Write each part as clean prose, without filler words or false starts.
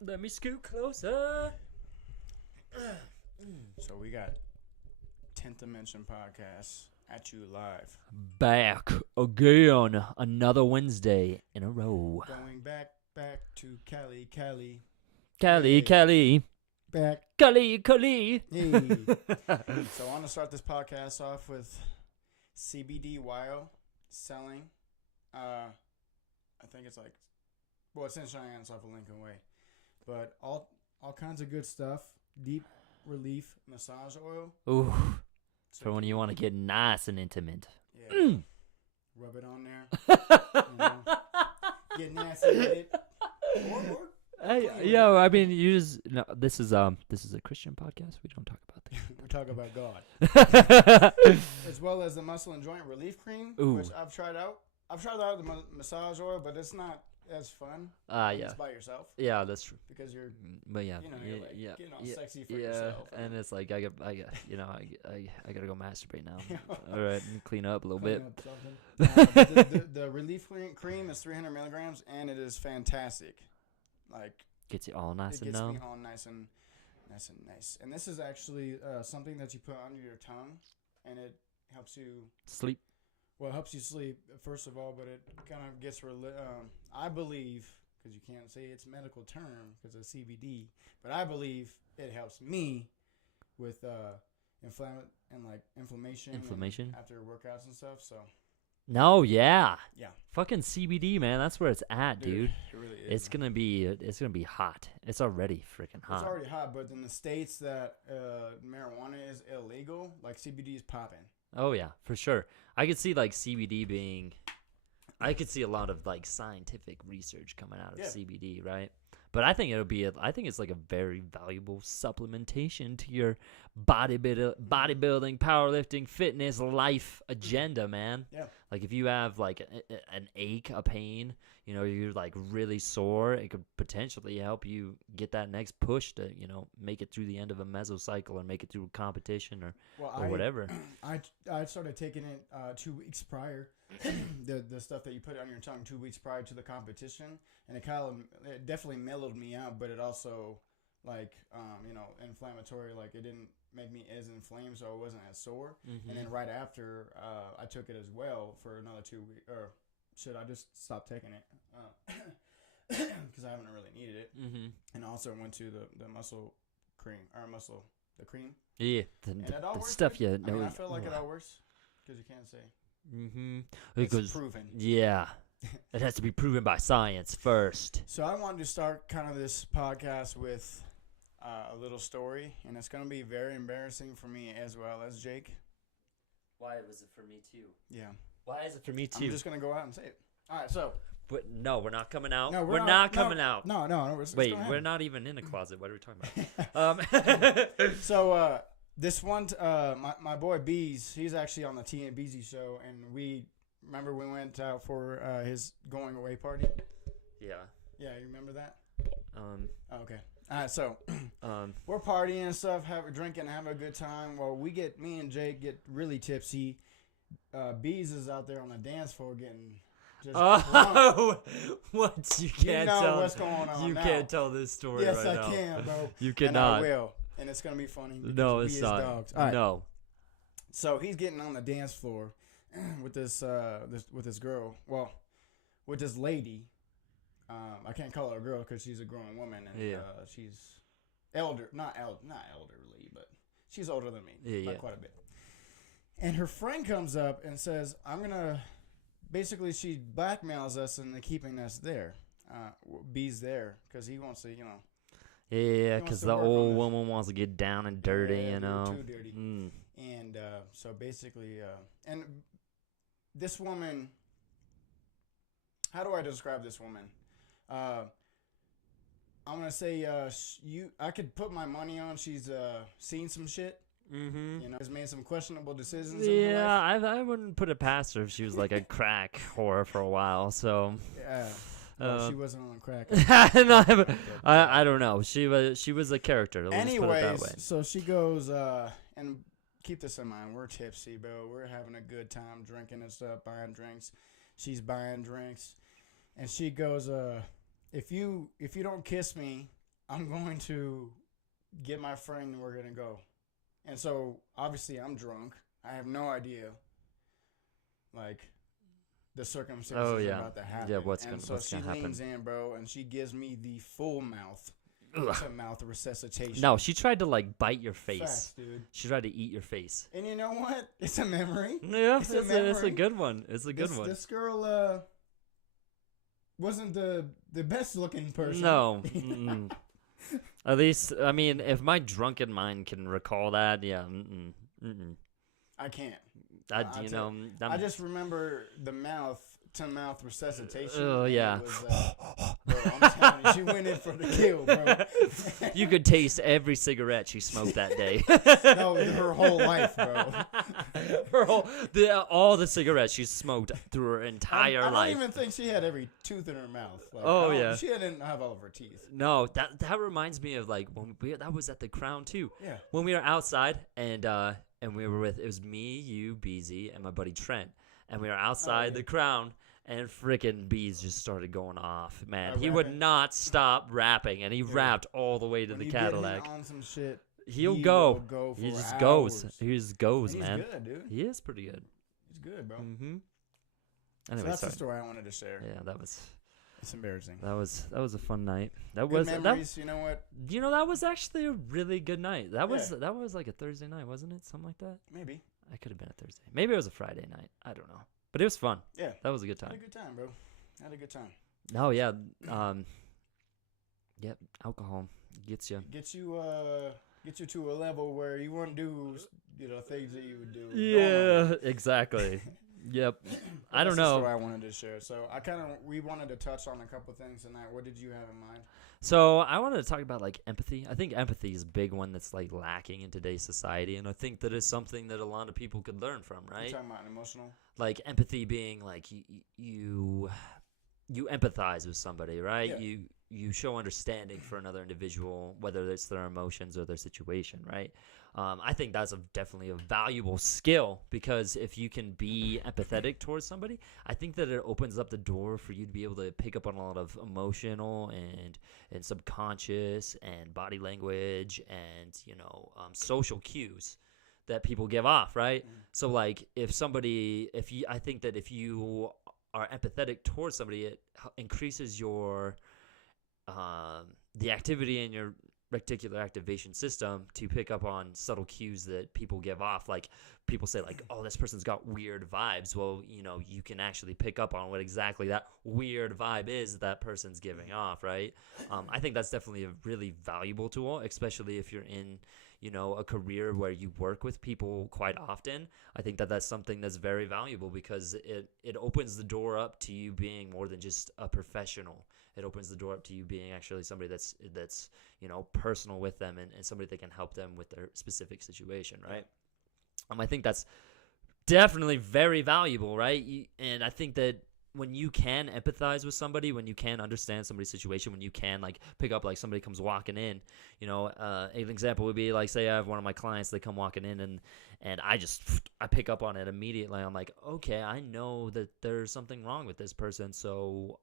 Let me scoot closer. So we got 10th Dimension Podcast at you live. Back again. Another Wednesday in a row. Going back to Cali. Cali, Hey. Cali. Back. Cali, Cali. Hey. So I want to start this podcast off with CBD Wild selling. I think it's it's in Cheyenne, it's off of Lincoln Way. But all kinds of good stuff. Deep relief massage oil. Ooh, So for when you want to get nice and intimate. Yeah. Rub it on there. You know, get nasty with it. Or Hey, clean with yo, it. I mean, you just no. This is a Christian podcast. We don't talk about We talk about God. that. As well as the muscle and joint relief cream, Ooh. which I've tried out. I've tried out the massage oil, but it's not as fun when Yeah, it's by yourself yeah, that's true. because you're, But yeah, you're like yeah, getting all yeah, sexy for yeah, yourself. and it's like I gotta go masturbate now. All right, and clean up a little bit. Clean up something. The relief cream is 300 milligrams, and it is fantastic. Like, Gets you all nice it and gets me numb. all nice. And this is actually something that you put under your tongue, and it helps you. Sleep. Well, it helps you sleep first of all, but it kind of gets I believe, because you can't say it's medical term because of CBD, but I believe it helps me with inflammation Inflammation? and after workouts and stuff. So No, yeah. yeah, Fucking CBD, man. That's where it's at, dude. it really is. It's gonna be hot. It's already freaking hot. It's already hot, but in the states that marijuana is illegal, like CBD is popping. Oh yeah, for sure. I could see like CBD being. I could see a lot of like scientific research coming out of Yeah. CBD, right? But I think I think it's like a very valuable supplementation to your bodybuilding, powerlifting, fitness, life agenda, man. Yeah. Like if you have like an ache, a pain, you know, you're like really sore, it could potentially help you get that next push to, you know, make it through the end of a mesocycle or make it through a competition or whatever. I started taking it 2 weeks prior. the stuff that you put on your tongue 2 weeks prior to the competition, and it definitely mellowed me out, but it also inflammatory. Like it didn't make me as inflamed, so I wasn't as sore. Mm-hmm. And then right after, I took it as well for another 2 weeks. Or should I just stop taking it? Because I haven't really needed it. Mm-hmm. And also went to the muscle cream the cream. Yeah, And it all the works. stuff you I know. mean, I feel like it all works because you can't say Mm-hmm. it's Because proven. yeah, it has to be proven by science first. So I wanted to start kind of this podcast with a little story, and it's going to be very embarrassing for me as well as Jake. Why was it for me too? Yeah. Why is it for me too? I'm just going to go out and say it. All right, so. But no, we're not coming out. No, we're not coming out. No, it's Wait, gonna we're happen. not even in a closet. What are we talking about? So this one, my boy Bees, he's actually on the T and Beezy show, and we went out for his going away party. Yeah. Yeah, you remember that? Um. Oh, okay. All right, so Um. we're partying and stuff, drinking, having a good time. Well, me and Jake get really tipsy. Bees is out there on the dance floor getting just drunk. Oh, what you can't know tell. what's going on You now. can't tell this story Yes, right I now. can, bro. You And I cannot. will. And it's going to be funny. No, because it's we is not. dogs. All right. No. So he's getting on the dance floor with this girl. Well, with this lady. I can't call her a girl because she's a grown woman, and Yeah. she's not elderly, but she's older than me by quite a bit. And her friend comes up and says, "I'm gonna." Basically, she blackmails us into keeping us there. B's there because he wants to, Yeah, wants because to the work on old this. woman wants to get down and dirty, Yeah, you know. too dirty. Mm. And so basically, and this woman, how do I describe this woman? I'm gonna say I could put my money on she's seen some shit. Mm-hmm. You know, has made some questionable decisions. In her Yeah, life. I wouldn't put it past her if she was like a crack whore for a while. So Yeah. Well, she wasn't on crack. no, I don't know. She was a character. Let's put it that Anyways, way. so she goes and keep this in mind. We're tipsy, bro. We're having a good time drinking and stuff, buying drinks. She's buying drinks, and she goes, if you don't kiss me, I'm going to get my friend and we're going to go. And so, obviously, I'm drunk. I have no idea, like, the circumstances about to happen. Yeah, what's and gonna she happen? leans in, bro, and she gives me the full mouth Ugh. to mouth resuscitation. No, she tried to like bite your face. Facts, dude. She tried to eat your face. And you know what? It's a memory. Yeah, It's it's a a memory. good one. It's a good one. This girl wasn't the best looking person. No. Mm-mm. At least, I mean, if my drunken mind can recall that, yeah. Mm-mm. Mm-mm. I can't. I just remember the mouth to mouth resuscitation. Oh, yeah. It was, bro, I'm telling you, she went in for the kill, bro. You could taste every cigarette she smoked that day. No, her whole life, bro. All the cigarettes she smoked through her entire I life. don't even think she had every tooth in her mouth. Like, Oh, yeah. She didn't have all of her teeth. No, that reminds me of like when that was at the Crown too. Yeah. When we were outside and we were with, it was me, you, BZ, and my buddy Trent, and we were outside the Crown. And freaking Bees just started going off, man. He would not stop rapping, and he rapped all the way to the Cadillac. Get him on some shit, He'll he go. will go for He just hours. goes. He just goes, He's man. good, dude. He is pretty good. He's good, bro. Mm-hmm. So Anyway, that's sorry. the story I wanted to share. Yeah, that was It's embarrassing. that was a fun night. That Good was memories. You know what? that was actually a really good night. That was like a Thursday night, wasn't it? Something like that. Maybe. I could have been a Thursday. Maybe it was a Friday night. I don't know. But it was fun. Yeah. That was a good Had time. a good time, bro. Had a good time. Oh yeah. Yep. Alcohol gets you. Get you to a level where you wouldn't do, things that you would do. Yeah. Exactly. Yep. I don't That's the know. story I wanted to share. So we wanted to touch on a couple things tonight. What did you have in mind? So I wanted to talk about like empathy. I think empathy is a big one that's like lacking in today's society, and I think that is something that a lot of people could learn from, right? You're talking about emotional. Like empathy being like you empathize with somebody, right? Yeah. You show understanding for another individual, whether it's their emotions or their situation, right? I think that's definitely a valuable skill, because if you can be empathetic towards somebody, I think that it opens up the door for you to be able to pick up on a lot of emotional and subconscious and body language and social cues that people give off, right? So like I think that if you are empathetic towards somebody, it increases your the activity in your reticular activation system to pick up on subtle cues that people give off. Like people say like, oh, this person's got weird vibes. Well, you can actually pick up on what exactly that weird vibe is that person's giving off, right? I think that's definitely a really valuable tool, especially if you're in a career where you work with people quite often. I think that that's something that's very valuable, because it opens the door up to you being more than just a professional. It opens the door up to you being actually somebody that's personal with them and somebody that can help them with their specific situation, right? I think that's definitely very valuable, right? And I think that when you can empathize with somebody, when you can understand somebody's situation, when you can like pick up like somebody comes walking in, an example would be like, say I have one of my clients, they come walking in and I pick up on it immediately. I'm like, okay, I know that there's something wrong with this person, so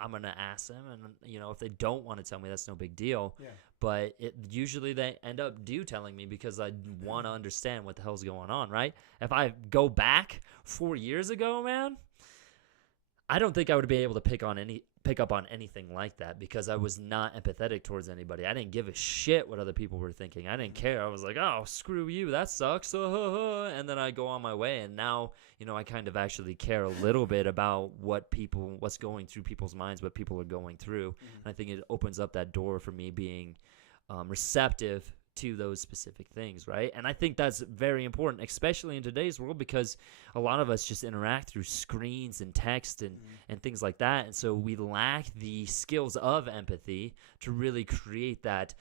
I'm going to ask them, and if they don't want to tell me, that's no big deal. Yeah. But usually they end up telling me, because I want to understand what the hell's going on, right? If I go back 4 years ago, man, I don't think I would be able to pick up on anything like that, because I was not empathetic towards anybody. I didn't give a shit what other people were thinking. I didn't care. I was like, oh, screw you, that sucks. And then I go on my way. And now, I kind of actually care a little bit about what's going through people's minds, what people are going through. And I think it opens up that door for me being receptive to those specific things, right? And I think that's very important, especially in today's world, because a lot of us just interact through screens and text and things like that, and so we lack the skills of empathy to really create that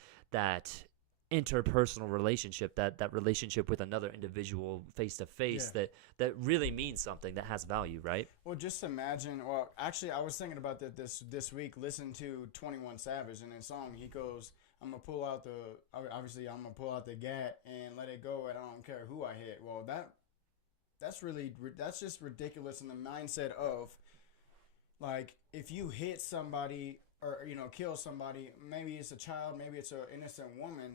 interpersonal relationship, that relationship with another individual face to face, that really means something, that has value, right? Well, just imagine. Well, actually, I was thinking about that this week. Listen to 21 Savage, and in his song, he goes, I'm gonna pull out the gat and let it go, and I don't care who I hit. Well, that's just ridiculous in the mindset of, like, if you hit somebody or kill somebody, maybe it's a child, maybe it's an innocent woman,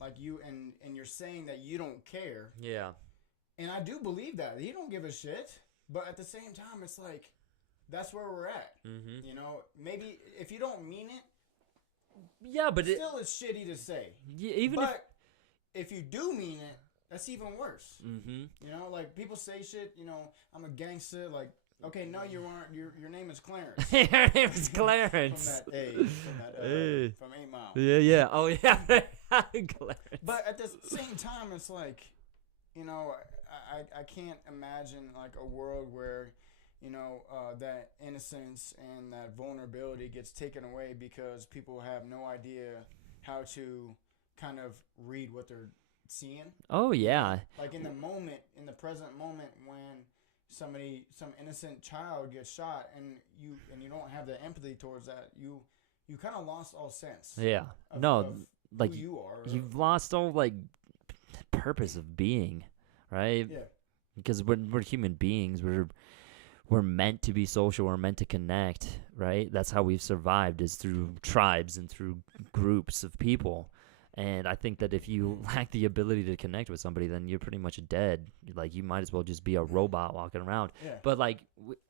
like you, and you're saying that you don't care. Yeah. And I do believe that he don't give a shit, but at the same time, it's like that's where we're at. Mm-hmm. Maybe if you don't mean it, yeah, but still it's shitty to say. Yeah, even but if you do mean it, that's even worse. Mm-hmm. Like people say shit. I'm a gangster. Like, okay, no, you aren't. Your name is Clarence. Your name is Clarence. from 8 Mile. Yeah. Oh yeah. Clarence. But at the same time, it's like, I can't imagine like a world where, that innocence and that vulnerability gets taken away because people have no idea how to kind of read what they're seeing. Oh yeah. Like in the present moment when some innocent child gets shot and you don't have the empathy towards that, you kind of lost all sense. Yeah. Of like who you are. You've lost all like purpose of being, right? Yeah. Because we're human beings. We're meant to be social. We're meant to connect, right? That's how we've survived, is through tribes and through groups of people. And I think that if you lack the ability to connect with somebody, then you're pretty much dead. Like, you might as well just be a robot walking around. Yeah. But like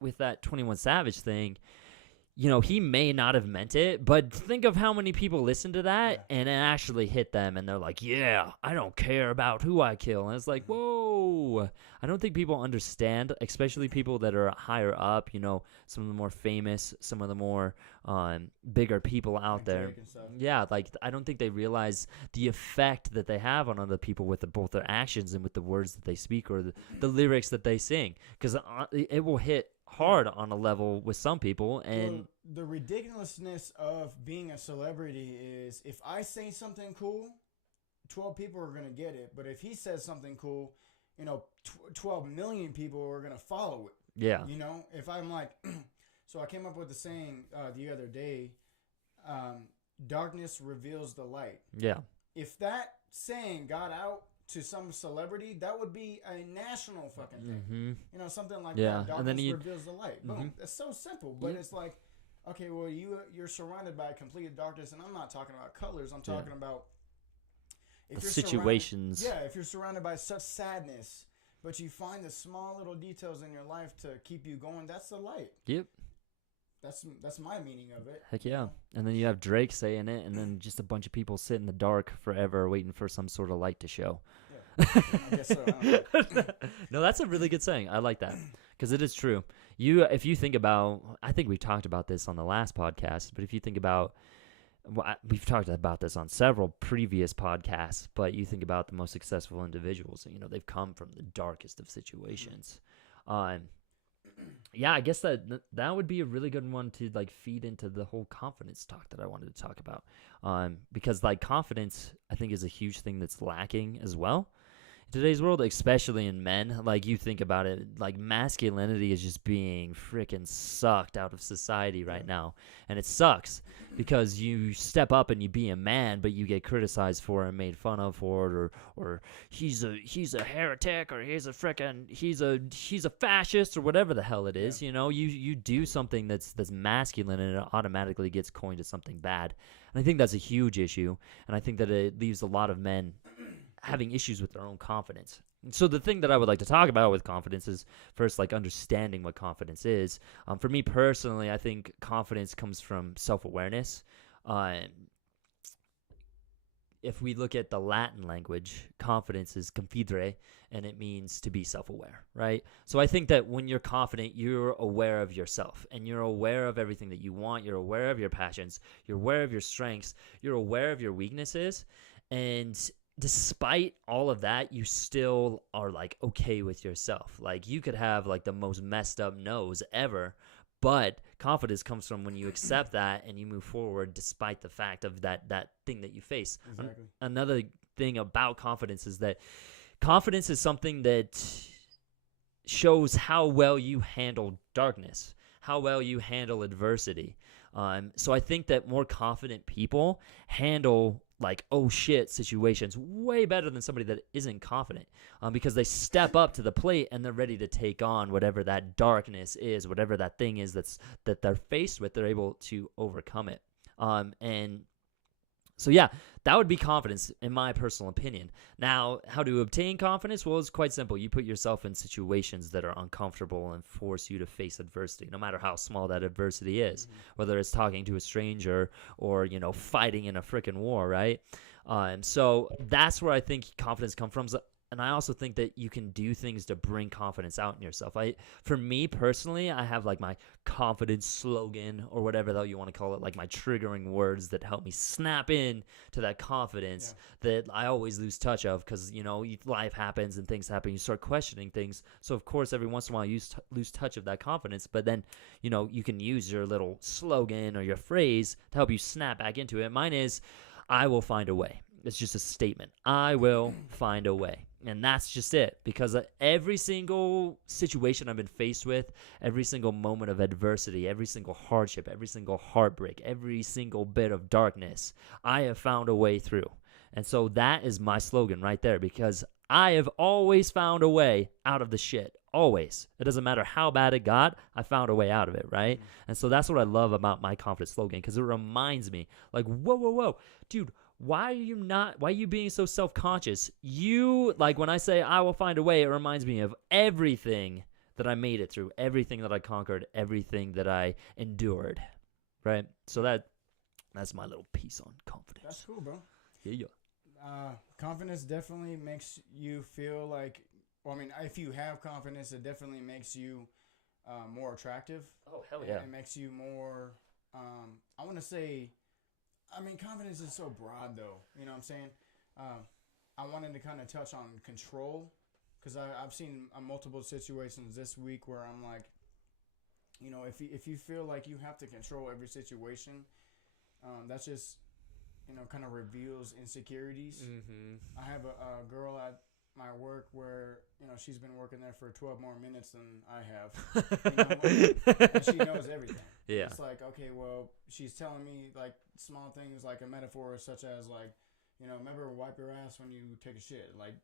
with that 21 Savage thing, he may not have meant it, but think of how many people listen to that and it actually hit them, and they're like, yeah, I don't care about who I kill. And it's like, whoa. I don't think people understand, especially people that are higher up, some of the more famous, some of the more bigger people out like there. Yeah, like, I don't think they realize the effect that they have on other people with both their actions and with the words that they speak or the lyrics that they sing, because it will hit hard on a level with some people. And the ridiculousness of being a celebrity is, if I say something cool, 12 people are going to get it. But if he says something cool, 12 million people are going to follow it. Yeah. If I'm like, so I came up with the saying the other day, darkness reveals the light. Yeah. If that saying got out to some celebrity, that would be a national fucking thing. Mm-hmm. Something like Yeah. that. Darkness And then reveals the light. Boom. That's so simple, but it's like, okay, well, you're surrounded by complete darkness, and I'm not talking about colors. I'm talking about the situations. If you're surrounded by such sadness, but you find the small little details in your life to keep you going, that's the light. Yep. That's my meaning of it. Heck yeah. And then you have Drake saying it, and then just a bunch of people sit in the dark forever waiting for some sort of light to show. Yeah. I guess so. I don't know. No, that's a really good saying. I like that, because it is true. If you think about, I think we talked about this on the last podcast, but if you think about, we've talked about this on several previous podcasts, but you think about the most successful individuals, they've come from the darkest of situations. Yeah, I guess that would be a really good one to like feed into the whole confidence talk that I wanted to talk about. Because like confidence, I think, is a huge thing that's lacking as well in today's world, especially in men. Like, you think about it, like masculinity is just being freaking sucked out of society right now, and it sucks because you step up and you be a man, but you get criticized for it and made fun of for it, or he's a heretic, or he's a fascist, or whatever the hell it is. You do something that's masculine, and it automatically gets coined as something bad. And I think that's a huge issue, and I think that it leaves a lot of men having issues with their own confidence. So the thing that I would like to talk about with confidence is first, like, understanding what confidence is. For me personally, I think confidence comes from self-awareness. If we look at the Latin language, confidence is confidere, and it means to be self-aware, right? So I think that when you're confident, you're aware of yourself, and you're aware of everything that you want. You're aware of your passions. You're aware of your strengths. You're aware of your weaknesses. And despite all of that, you still are like okay with yourself. Like, you could have like the most messed up nose ever, but confidence comes from when you accept that and you move forward despite the fact of that thing that you face. Exactly. Another thing about confidence is that confidence is something that shows how well you handle darkness, how well you handle adversity. So I think that more confident people handle like, oh shit situations way better than somebody that isn't confident, because they step up to the plate and they're ready to take on whatever that darkness is, whatever that thing is that they're faced with. They're able to overcome it. And so, yeah, that would be confidence, in my personal opinion. Now, how to obtain confidence? Well, it's quite simple. You put yourself in situations that are uncomfortable and force you to face adversity, no matter how small that adversity is, whether it's talking to a stranger or, fighting in a freaking war, right? So that's where I think confidence comes from. And I also think that you can do things to bring confidence out in yourself. For me personally, I have like my confidence slogan or whatever that you want to call it, like my triggering words that help me snap in to that confidence that I always lose touch of because, life happens and things happen. You start questioning things. So, of course, every once in a while you lose touch of that confidence. But then, you can use your little slogan or your phrase to help you snap back into it. Mine is, I will find a way. It's just a statement. I will find a way. And that's just it. Because every single situation I've been faced with, every single moment of adversity, every single hardship, every single heartbreak, every single bit of darkness, I have found a way through. And so that is my slogan right there. Because I have always found a way out of the shit. Always. It doesn't matter how bad it got, I found a way out of it, right? Mm-hmm. And so that's what I love about my confidence slogan. Because it reminds me, like, whoa, dude, why are you being so self-conscious? When I say I will find a way, it reminds me of everything that I made it through, everything that I conquered, everything that I endured, right? So that's my little piece on confidence. That's cool, bro. Yeah. Confidence definitely makes you feel like, if you have confidence, it definitely makes you more attractive. Oh, hell yeah. It makes you more, I want to say, confidence is so broad, though. You know what I'm saying? I wanted to kind of touch on control because I've seen multiple situations this week where I'm like, if you feel like you have to control every situation, that's just, kind of reveals insecurities. Mm-hmm. I have a girl at my work where, she's been working there for 12 more minutes than I have. And she knows everything. Yeah. It's like, okay, well, she's telling me like small things like a metaphor such as like, remember wipe your ass when you take a shit. Like,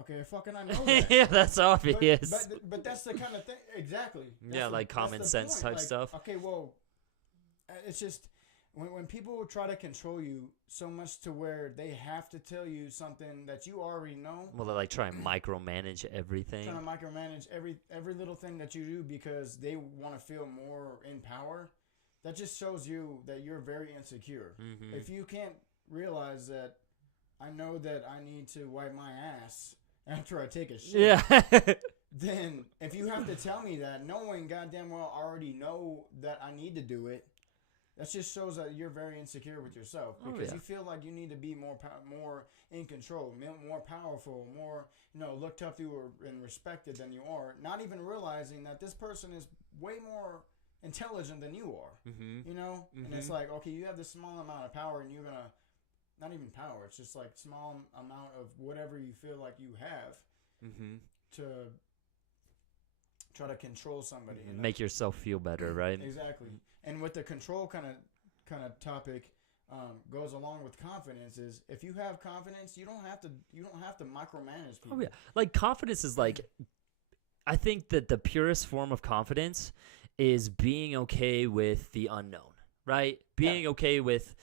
okay, fucking I know that. Yeah, that's obvious. But that's the kind of thing. Exactly. Like common sense type stuff. Okay, well, it's just when people try to control you so much to where they have to tell you something that you already know. Well, they like try and micromanage everything. Trying to micromanage every little thing that you do because they want to feel more in power. That just shows you that you're very insecure. Mm-hmm. If you can't realize that I know that I need to wipe my ass after I take a shit. Yeah. Then if you have to tell me that, knowing goddamn well I already know that I need to do it, that just shows that you're very insecure with yourself because you feel like you need to be more in control, more powerful, more looked up to and respected than you are. Not even realizing that this person is way more intelligent than you are. Mm-hmm. And it's like, okay, you have this small amount of power, and you're gonna not even power. It's just like small amount of whatever you feel like you have to try to control somebody. Make yourself feel better, right? Exactly. And with the control kind of topic goes along with confidence is if you have confidence, you don't have to micromanage people. Oh yeah, like confidence is like, I think that the purest form of confidence is being okay with the unknown, right? Being okay with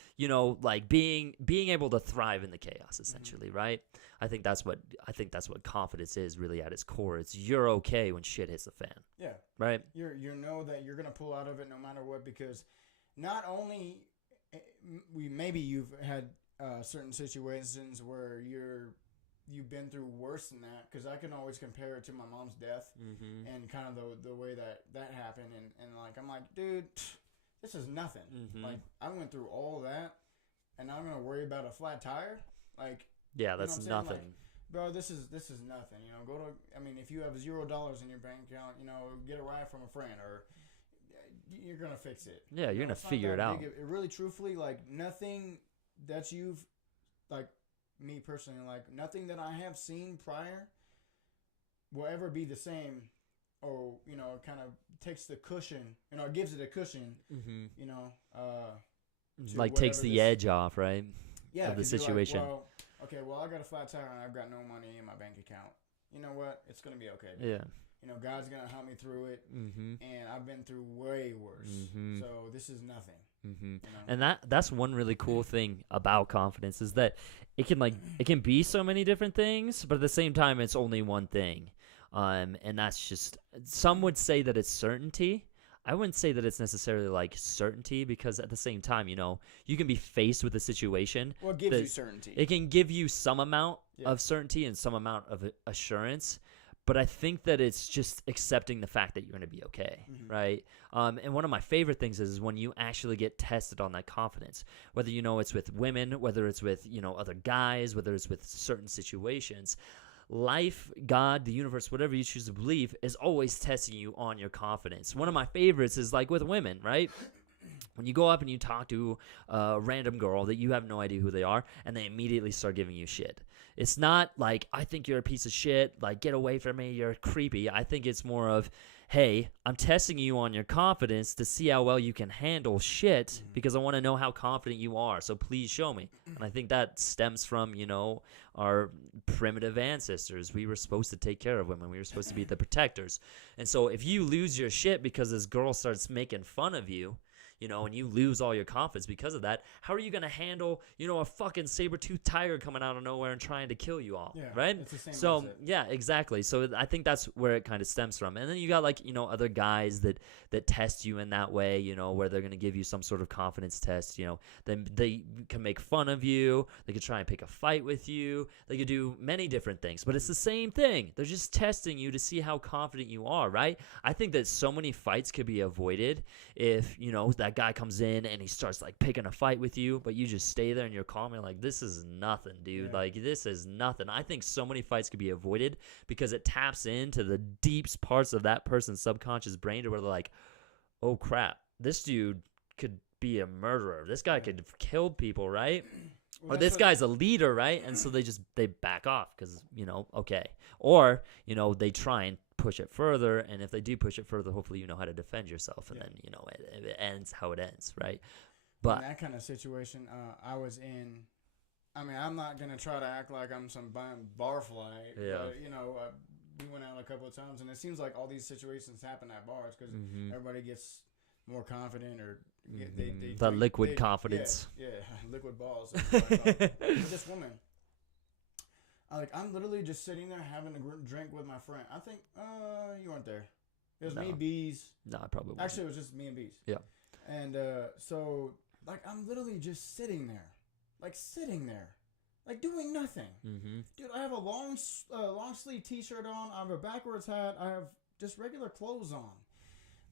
being able to thrive in the chaos, essentially, right? I think that's what confidence is really at its core. It's you're okay when shit hits the fan. Yeah. Right? You know that you're gonna pull out of it no matter what, because not only maybe you've had certain situations where you've been through worse than that, because I can always compare it to my mom's death and kind of the way that happened, and like I'm like, dude, this is nothing. Like I went through all that, and I'm gonna worry about a flat tire, like. Yeah, that's nothing. Like, bro, this is nothing. If you have $0 in your bank account, get a ride from a friend, or you're gonna fix it. Yeah, you're gonna figure it out. It really, truthfully, like nothing that you've, like me personally, like nothing that I have seen prior will ever be the same, or kind of takes the cushion, gives it a cushion, like takes the edge off, right? Yeah, of the situation. Like, well, I got a flat tire and I've got no money in my bank account. You know what? It's gonna be okay. Yeah. God's gonna help me through it, Mm-hmm. and I've been through way worse. Mm-hmm. So this is nothing. Mm-hmm. You know? And that's one really cool thing about confidence is that it can be so many different things, but at the same time, it's only one thing. And that's just, some would say that it's certainty. I wouldn't say that it's necessarily like certainty, because at the same time, you can be faced with a situation. Well, it gives that you certainty. It can give you some amount Yeah. of certainty and some amount of assurance. But I think that it's just accepting the fact that you're going to be okay, Mhm. right? And one of my favorite things is when you actually get tested on that confidence, whether it's with women, whether it's with other guys, whether it's with certain situations. Life, God, the universe, whatever you choose to believe, is always testing you on your confidence. One of my favorites is like with women, right? When you go up and you talk to a random girl that you have no idea who they are, and they immediately start giving you shit. It's not like, I think you're a piece of shit, like, get away from me, you're creepy. I think it's more of, hey, I'm testing you on your confidence to see how well you can handle shit, because I want to know how confident you are, so please show me. And I think that stems from, our primitive ancestors. We were supposed to take care of women. We were supposed to be the protectors. And so if you lose your shit because this girl starts making fun of you, and you lose all your confidence because of that, how are you going to handle, a fucking saber-toothed tiger coming out of nowhere and trying to kill you all, Yeah, right? it's the same So, mindset. yeah, exactly. So I think that's where it kind of stems from. And then you got, like, other guys that test you in that way, where they're going to give you some sort of confidence test, then they can make fun of you. They could try and pick a fight with you. They could do many different things. But it's the same thing. They're just testing you to see how confident you are, right? I think that so many fights could be avoided if, that guy comes in and he starts like picking a fight with you, but you just stay there and you're calm and like, this is nothing, dude. Yeah. Like, this is nothing. I think so many fights could be avoided because it taps into the deepest parts of that person's subconscious brain to where they're like, oh crap, this dude could be a murderer. This guy could kill people, right? Well, Or this guy's a leader, right? And so they back off because, okay. Or, they try and push it further, and if they do push it further, hopefully you know how to defend yourself, and then, it ends how it ends, right? But in that kind of situation, I was in. I mean, I'm not gonna try to act like I'm some barfly. Yeah. But, we went out a couple of times, and it seems like all these situations happen at bars because everybody gets more confident, or they the drink- liquid they- confidence. Yeah, liquid balls. That's what I call it. With this woman, I'm literally just sitting there having a drink with my friend. I think you weren't there. It was me, No. Bees. No, I probably wouldn't. Actually, it was just me and Bees. Yeah. And so, I'm literally just sitting there, doing nothing. Mm-hmm. Dude, I have a long sleeve T-shirt on. I have a backwards hat. I have just regular clothes on.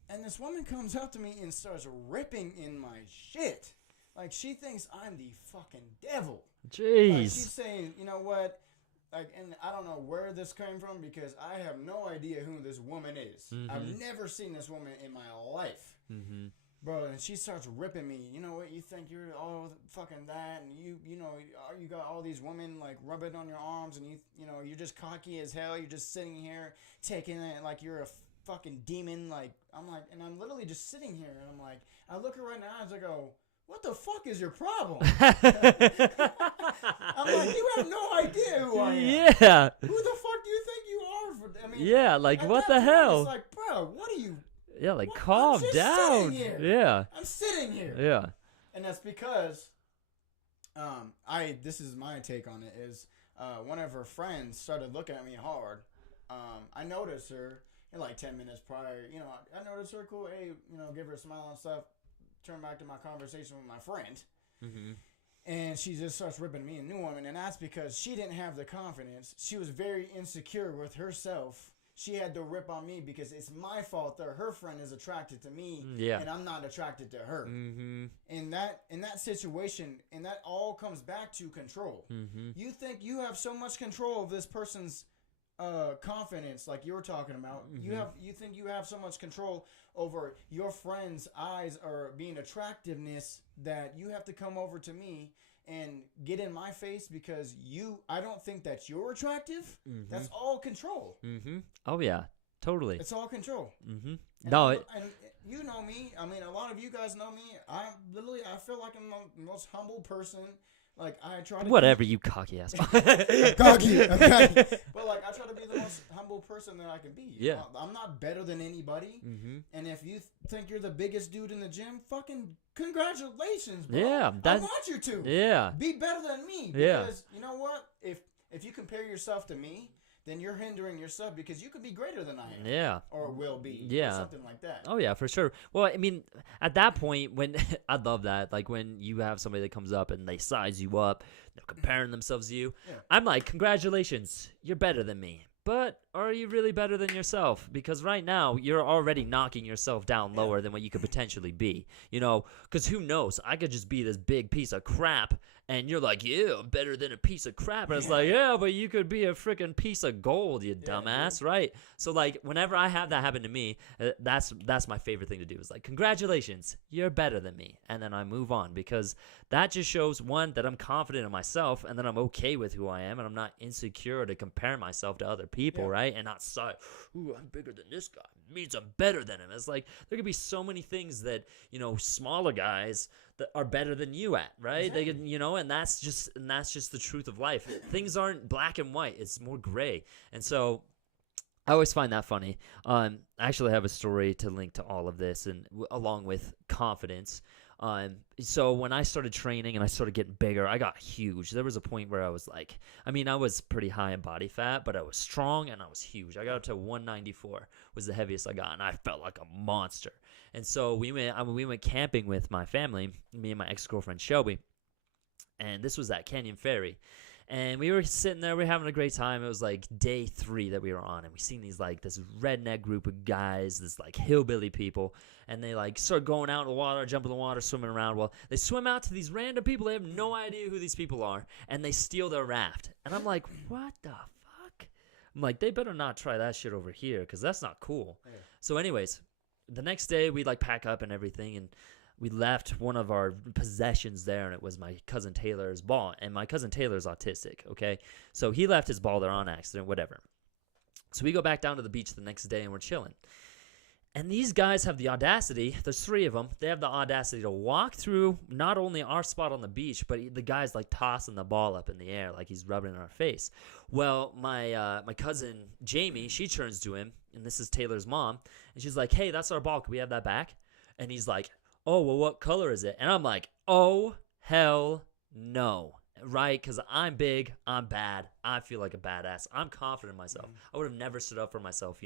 And this woman comes up to me and starts ripping in my shit. Like, she thinks I'm the fucking devil. Jeez. Like, she's saying, you know what? And I don't know where this came from because I have no idea who this woman is. I've never seen this woman in my life. Mm-hmm. Bro, and she starts ripping me. You know what? You think you're all fucking that, and you got all these women like rubbing on your arms, and you're just cocky as hell. You're just sitting here taking it like you're a fucking demon. Like, I'm like, and I'm literally just sitting here, and I'm like, I look her right in the eyes, I go, what the fuck is your problem? I'm like, you have no idea who I am. Yeah. Who the fuck do you think you are? Yeah, like, at what that the point, hell? It's like, bro, what are you? Yeah, like, What? I'm calm just down. sitting here. Yeah. I'm sitting here. Yeah. And that's because, this is my take on it, is one of her friends started looking at me hard. I noticed her in like 10 minutes prior. I noticed her, cool, hey, give her a smile and stuff. Turn back to my conversation with my friend. Mm-hmm. And she just starts ripping me a new woman. And that's because she didn't have the confidence. She was very insecure with herself. She had to rip on me because it's my fault that her friend is attracted to me, and I'm not attracted to her. Mm-hmm. In that situation, and that all comes back to control. Mm-hmm. You think you have so much control of this person's confidence, like you were talking about. You think you have so much control over your friend's eyes or being attractiveness that you have to come over to me and get in my face because I don't think that you're attractive. Mm-hmm. That's all control. Mm-hmm. Oh, yeah. Totally. It's all control. Mm-hmm. And No, and you know me. I mean, a lot of you guys know me. I feel like I'm the most humble person. Like, I try to Whatever, you cocky ass. I'm cocky. But, like, I try to be the most humble person that I can be. You know? I'm not better than anybody. Mm-hmm. And if you think you're the biggest dude in the gym, fucking congratulations, bro. Yeah, I want you to. Yeah. Be better than me. Yeah. Because, you know what? If you compare yourself to me, then you're hindering yourself because you could be greater than I am. Yeah. Or will be. Yeah. Or something like that. Oh, yeah, for sure. Well, I mean, at that point, when I love that, like when you have somebody that comes up and they size you up, they're comparing themselves to you. Yeah. I'm like, congratulations, you're better than me. But are you really better than yourself? Because right now, you're already knocking yourself down lower than what you could potentially be. You know, because who knows? I could just be this big piece of crap, and you're like, yeah, I'm better than a piece of crap. And it's like, yeah, but you could be a freaking piece of gold, you dumbass, right? So, like, whenever I have that happen to me, that's my favorite thing to do. Is like, congratulations, you're better than me. And then I move on, because that just shows, one, that I'm confident in myself, and that I'm okay with who I am, and I'm not insecure to compare myself to other people, right? And not say, ooh, I'm bigger than this guy. It means I'm better than him. It's like, there could be so many things that, you know, smaller guys that are better than you at, right? Exactly. They can, you know, and that's just the truth of life. Things aren't black and white. It's more gray. And so I always find that funny. I actually have a story to link to all of this, and along with confidence. So when I started training and I started getting bigger, I got huge. There was a point where I was like, I mean, I was pretty high in body fat, but I was strong and I was huge. I got up to 194 was the heaviest I got, and I felt like a monster. And so we went camping with my family, me and my ex-girlfriend Shelby, and this was at Canyon Ferry. And we were sitting there, we were having a great time. It was like day 3 that we were on, and we seen these like this redneck group of guys, this like hillbilly people, and they like start going out in the water, jumping in the water, swimming around. Well, they swim out to these random people. They have no idea who these people are, and they steal their raft. And I'm like, what the fuck? I'm like, they better not try that shit over here, because that's not cool. Yeah. So anyways, the next day we like pack up and everything, and we left one of our possessions there, and it was my cousin Taylor's ball. And my cousin Taylor's autistic, okay? So he left his ball there on accident, whatever. So we go back down to the beach the next day, and we're chilling. And these guys have the audacity, there's 3 of them, they have the audacity to walk through not only our spot on the beach, but the guy's like tossing the ball up in the air like he's rubbing it in our face. Well, my cousin Jamie, she turns to him, and this is Taylor's mom, and she's like, hey, that's our ball, can we have that back? And he's like, oh, well, what color is it? And I'm like, oh, hell no, right? Because I'm big, I'm bad, I feel like a badass, I'm confident in myself. I would have never stood up for myself,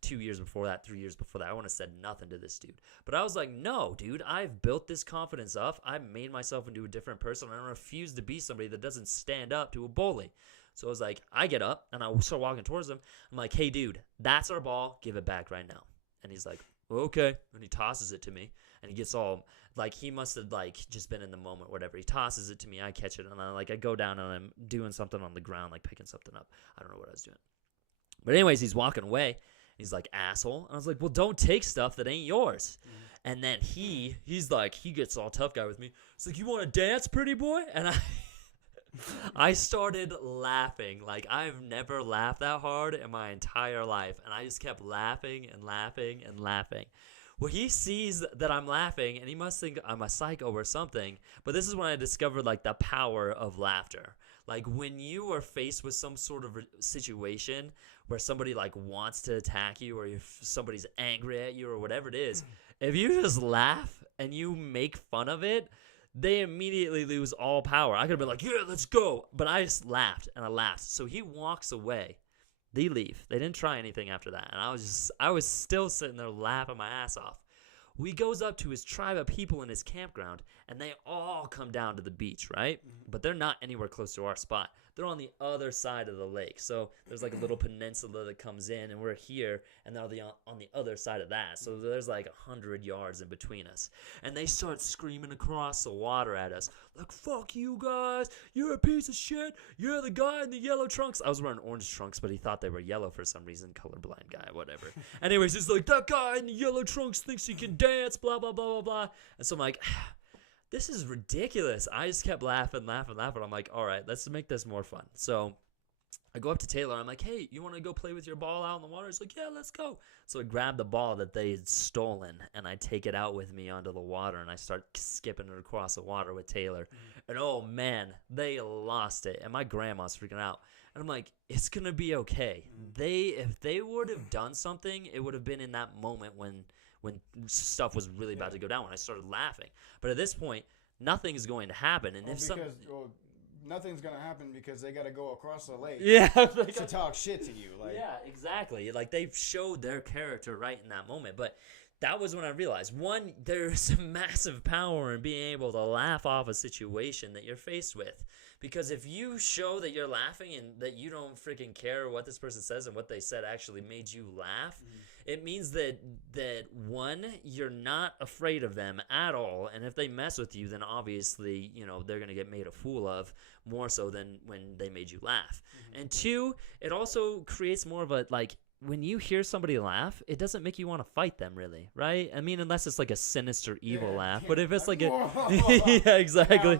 2 years before that, 3 years before that. I wouldn't have said nothing to this dude. But I was like, no, dude, I've built this confidence up. I've made myself into a different person. I refuse to be somebody that doesn't stand up to a bully. So I was like, I get up, and I start walking towards him. I'm like, hey, dude, that's our ball. Give it back right now. And he's like, well, okay. And he tosses it to me. And he gets all, like, he must have, like, just been in the moment, whatever. He tosses it to me. I catch it. And I go down, and I'm doing something on the ground, like, picking something up. I don't know what I was doing. But anyways, he's walking away. He's like, asshole. And I was like, well, don't take stuff that ain't yours. And then he's like, he gets all tough guy with me. He's like, you want to dance, pretty boy? And I started laughing. Like, I've never laughed that hard in my entire life. And I just kept laughing and laughing and laughing. Well, he sees that I'm laughing, and he must think I'm a psycho or something. But this is when I discovered, like, the power of laughter. Like, when you are faced with some sort of situation where somebody, like, wants to attack you, or if somebody's angry at you or whatever it is, if you just laugh and you make fun of it, they immediately lose all power. I could have been like, yeah, let's go. But I just laughed, and I laughed. So he walks away. They leave. They didn't try anything after that. And I was still sitting there laughing my ass off. He goes up to his tribe of people in his campground, and they all come down to the beach, right? But they're not anywhere close to our spot. They're on the other side of the lake. So there's like a little peninsula that comes in, and we're here, and they're on the other side of that. So there's like 100 yards in between us. And they start screaming across the water at us, like, fuck you guys, you're a piece of shit, you're the guy in the yellow trunks. I was wearing orange trunks, but he thought they were yellow for some reason, colorblind guy, whatever. Anyways, he's like, that guy in the yellow trunks thinks he can dance, blah, blah, blah, blah, blah. And so I'm like, this is ridiculous. I just kept laughing. I'm like, all right, let's make this more fun. So I go up to Taylor. I'm like, hey, you want to go play with your ball out in the water? He's like, yeah, let's go. So I grab the ball that they had stolen, and I take it out with me onto the water, and I start skipping it across the water with Taylor. And, oh, man, they lost it. And my grandma's freaking out. And I'm like, it's going to be okay. If they would have done something, it would have been in that moment when stuff was really about to go down, when I started laughing. But at this point, nothing is going to happen. And nothing's gonna happen because they gotta go across the lake to talk shit to you. Like, yeah, exactly. Like, they showed their character right in that moment. But that was when I realized, one, there's a massive power in being able to laugh off a situation that you're faced with. Because if you show that you're laughing and that you don't freaking care what this person says and what they said actually made you laugh, it means that one, you're not afraid of them at all. And if they mess with you, then obviously, they're going to get made a fool of more so than when they made you laugh. And two, it also creates more of a, like, when you hear somebody laugh, it doesn't make you want to fight them, really, right? I mean, unless it's like a sinister, evil laugh. But if it's like yeah, exactly,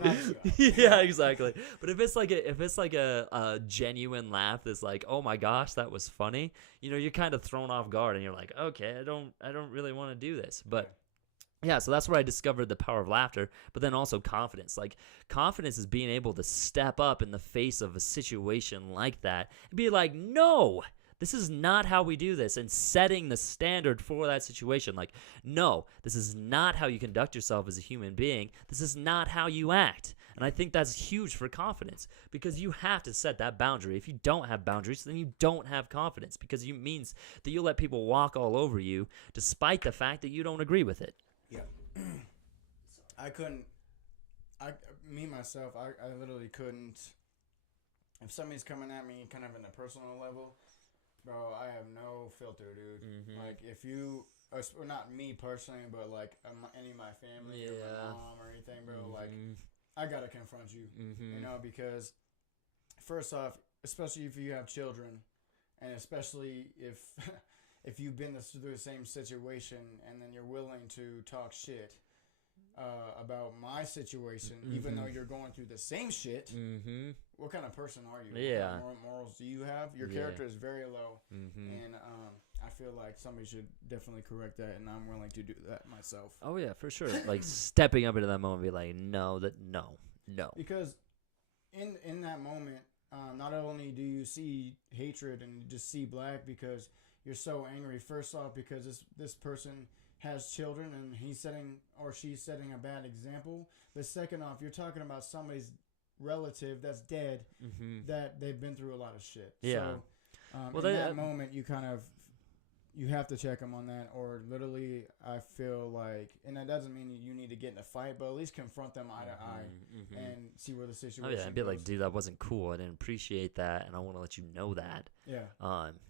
yeah, exactly. But if it's like a genuine laugh that's like, oh my gosh, that was funny, you're kind of thrown off guard, and you're like, okay, I don't really want to do this, but. Yeah, so that's where I discovered the power of laughter, but then also confidence. Like, confidence is being able to step up in the face of a situation like that and be like, no, this is not how we do this, and setting the standard for that situation. Like, no, this is not how you conduct yourself as a human being. This is not how you act. And I think that's huge for confidence, because you have to set that boundary. If you don't have boundaries, then you don't have confidence, because it means that you'll let people walk all over you despite the fact that you don't agree with it. Yeah. I literally couldn't. If somebody's coming at me kind of in a personal level, bro, I have no filter, dude. Like, if you, or not me personally, but like any of my family or my mom or anything, bro, like, I gotta confront you, because first off, especially if you have children, and especially if you've been through the same situation, and then you're willing to talk shit about my situation, even though you're going through the same shit, what kind of person are you? Yeah. What kind of morals do you have? Your character is very low, and I feel like somebody should definitely correct that, and I'm willing to do that myself. Oh, yeah, for sure. Like, stepping up into that moment and be like, no. Because in that moment, not only do you see hatred and you just see black because you're so angry, first off, because this person has children and he's setting or she's setting a bad example. But second off, you're talking about somebody's relative that's dead, that they've been through a lot of shit. Yeah. So in that moment, you have to check them on that, or literally, I feel like, and that doesn't mean you need to get in a fight, but at least confront them eye to eye and see where the situation goes. Oh, yeah, and be like, dude, that wasn't cool. I didn't appreciate that, and I want to let you know that. Yeah.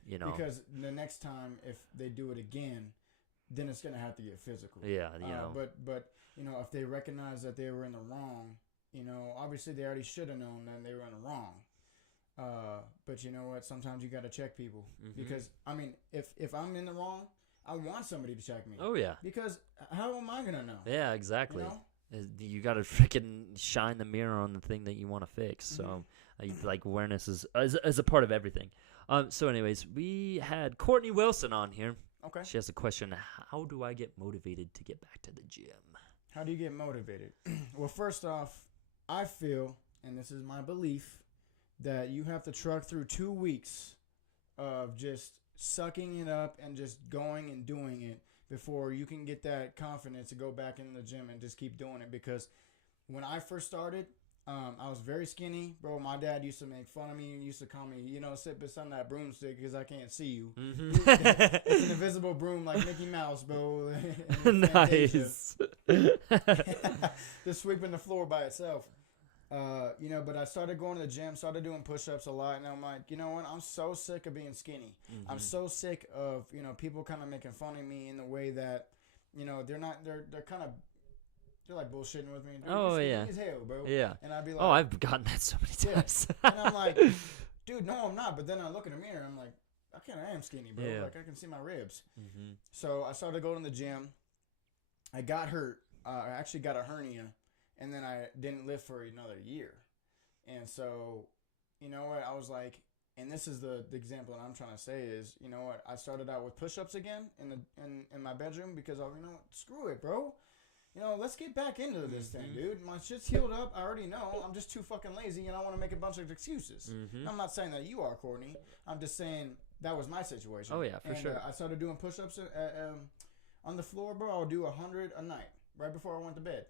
Because the next time, if they do it again, then it's going to have to get physical. Yeah, But, if they recognize that they were in the wrong, obviously they already should have known that they were in the wrong. But you know what? Sometimes you got to check people because, I mean, if I'm in the wrong, I want somebody to check me. Oh, yeah. Because how am I going to know? Yeah, exactly. You got to freaking shine the mirror on the thing that you want to fix. So, like, awareness is a part of everything. So, anyways, we had Courtney Wilson on here. Okay. She has a question. How do I get motivated to get back to the gym? How do you get motivated? Well, first off, I feel, and this is my belief, that you have to truck through 2 weeks of just sucking it up and just going and doing it before you can get that confidence to go back in the gym and just keep doing it. Because when I first started, I was very skinny, bro. My dad used to make fun of me. He used to call me, sit beside that broomstick because I can't see you. It's an invisible broom like Mickey Mouse, bro. Nice. Just sweeping the floor by itself. But I started going to the gym, started doing push-ups a lot, and I'm like, you know what? I'm so sick of being skinny. I'm so sick of, people kind of making fun of me in the way that, they're kind of, they're like bullshitting with me. Dude, oh, yeah. As hell, bro. Yeah. And I'd be like, oh, I've gotten that so many times. And I'm like, dude, no, I'm not. But then I look in the mirror, I'm like, I am skinny, bro. Yeah. Like, I can see my ribs. So I started going to the gym. I got hurt. I actually got a hernia. And then I didn't live for another year. And so, you know what? I was like, And this is the example that I'm trying to say is, you know what? I started out with push-ups again in my bedroom because screw it, bro. Let's get back into this thing, dude. My shit's healed up. I already know. I'm just too fucking lazy, and I want to make a bunch of excuses. I'm not saying that you are, Courtney. I'm just saying that was my situation. Oh, yeah, for sure. I started doing push-ups on the floor, bro. I would do 100 a night right before I went to bed.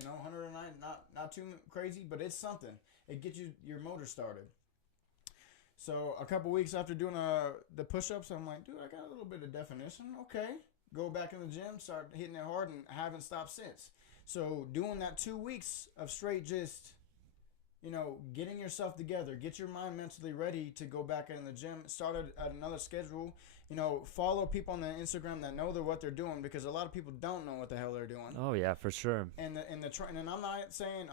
100 a night, not too crazy, but it's something. It gets your motor started. So a couple weeks after doing the push-ups, I'm like, dude, I got a little bit of definition. Okay. Go back in the gym, start hitting it hard, and haven't stopped since. So doing that 2 weeks of straight just, getting yourself together, get your mind mentally ready to go back in the gym, start at another schedule, follow people on the Instagram that know what they're doing, because a lot of people don't know what the hell they're doing. Oh yeah, for sure. And I'm not saying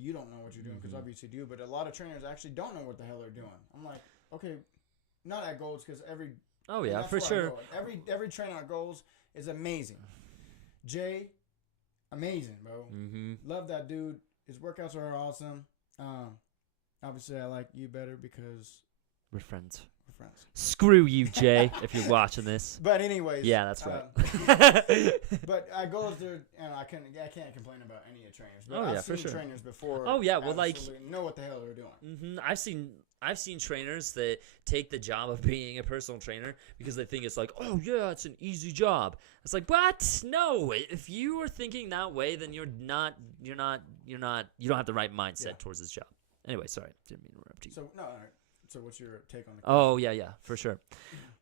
you don't know what you're doing, because obviously you do, but a lot of trainers actually don't know what the hell they're doing. I'm like, okay, not at Gold's, because oh yeah, for sure. Every trainer at Gold's is amazing. Jay, amazing, bro. Love that dude. His workouts are awesome. Obviously, I like you better because we're friends. We're friends. Screw you, Jay, if you're watching this. But anyways, yeah, that's right. But I go there, and I can't complain about any of trainers. But I've seen trainers before. Oh yeah, well, like know what the hell they're doing. I've seen trainers that take the job of being a personal trainer because they think it's like, oh yeah, it's an easy job. It's like, what? No. If you are thinking that way, then you don't have the right mindset towards this job. Anyway, sorry, didn't mean to interrupt you. So no, all right. So what's your take on the question? Oh yeah, for sure.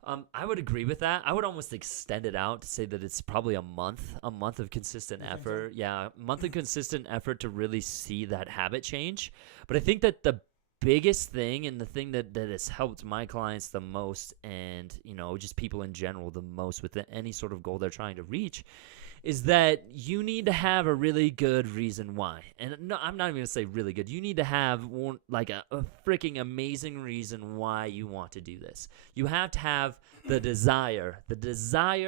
I would agree with that. I would almost extend it out to say that it's probably a month of consistent effort. Yeah, a month of consistent effort to really see that habit change. But I think that the biggest thing and the thing that has helped my clients the most, and just people in general the most with any sort of goal they're trying to reach, is that you need to have a really good reason why. And no, I'm not even going to say really good. You need to have a freaking amazing reason why you want to do this. You have to have the desire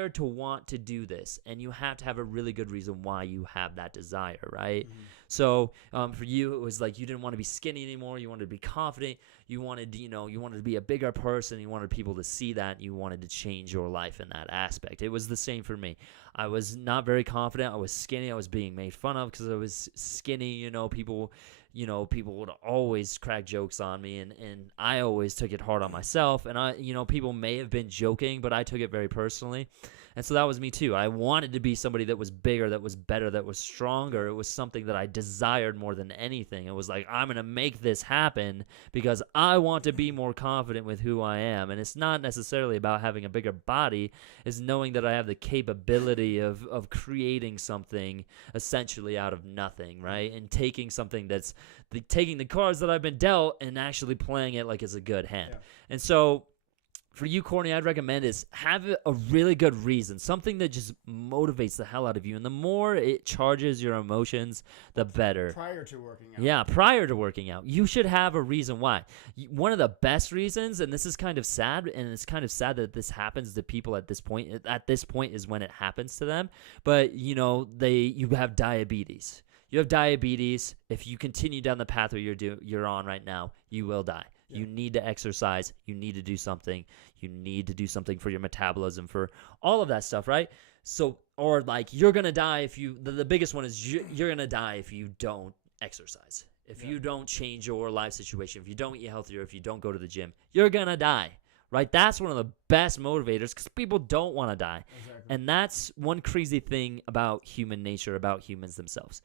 to want to do this. And you have to have a really good reason why you have that desire, right? So for you, it was like you didn't want to be skinny anymore. You wanted to be confident. You wanted to be a bigger person. You wanted people to see that. You wanted to change your life in that aspect. It was the same for me. I was not very confident. I was skinny. I was being made fun of because I was skinny. People would always crack jokes on me, and I always took it hard on myself. And people may have been joking, but I took it very personally. And so that was me too. I wanted to be somebody that was bigger, that was better, that was stronger. It was something that I desired more than anything. It was like, I'm going to make this happen because I want to be more confident with who I am. And it's not necessarily about having a bigger body. It's knowing that I have the capability of creating something essentially out of nothing, right? And taking something taking the cards that I've been dealt and actually playing it like it's a good hand. Yeah. And so for you, Courtney, I'd recommend is have a really good reason, something that just motivates the hell out of you. And the more it charges your emotions, the better. Prior to working out. Yeah, prior to working out. You should have a reason why. One of the best reasons, and this is kind of sad, and it's kind of sad that this happens to people at this point. At this point is when it happens to them. But, you have diabetes. You have diabetes. If you continue down the path where you're on right now, you will die. Yeah. You need to exercise. You need to do something. You need to do something for your metabolism, for all of that stuff, right? So, or like you're going to die if the biggest one is you're going to die if you don't exercise. If you don't change your life situation, if you don't eat healthier, if you don't go to the gym, you're going to die, right? That's one of the best motivators because people don't want to die. Exactly. And that's one crazy thing about human nature, about humans themselves,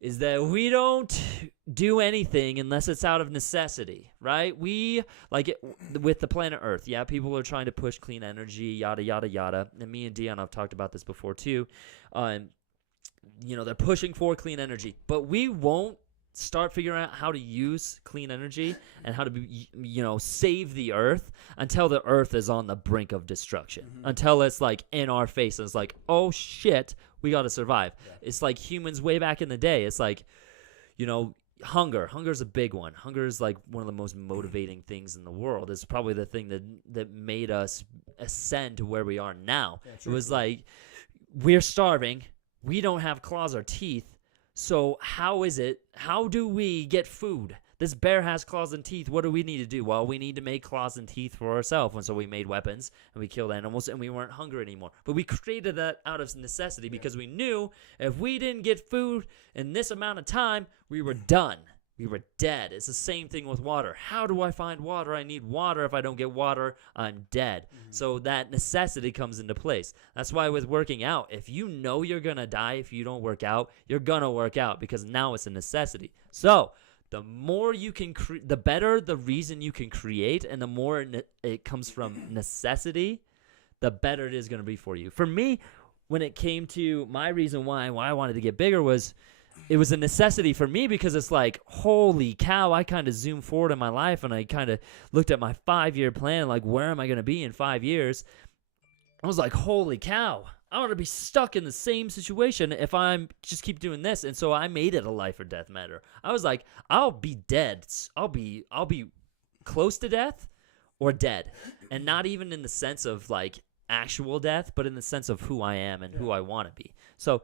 is that we don't do anything unless it's out of necessity, right? We, like it, with the planet Earth, people are trying to push clean energy, yada, yada, yada. And me and Dion have talked about this before too. They're pushing for clean energy, but we won't start figuring out how to use clean energy and how to save the Earth until the Earth is on the brink of destruction, until it's like in our face and it's like, oh shit, we got to survive. Yeah. It's like humans way back in the day. It's like, hunger. Hunger's a big one. Hunger is like one of the most motivating things in the world. It's probably the thing that made us ascend to where we are now. Yeah, it was like, we're starving. We don't have claws or teeth. So how do we get food? This bear has claws and teeth. What do we need to do? Well, we need to make claws and teeth for ourselves. And so we made weapons and we killed animals and we weren't hungry anymore. But we created that out of necessity because we knew if we didn't get food in this amount of time, we were done. We were dead. It's the same thing with water. How do I find water? I need water. If I don't get water, I'm dead. So that necessity comes into place. That's why with working out, if you know you're going to die if you don't work out, you're going to work out because now it's a necessity. So the more you can the better the reason you can create, and the more it comes from necessity, the better it is going to be for you. For me, when it came to my reason why I wanted to get bigger was it was a necessity for me because it's like, holy cow, I kind of zoomed forward in my life and I kind of looked at my 5-year plan, like where am I going to be in 5 years? I was like, holy cow, I want to be stuck in the same situation if I'm just keep doing this. And so I made it a life or death matter. I was like, I'll be dead. I'll be close to death or dead. And not even in the sense of like actual death, but in the sense of who I am and who I want to be. So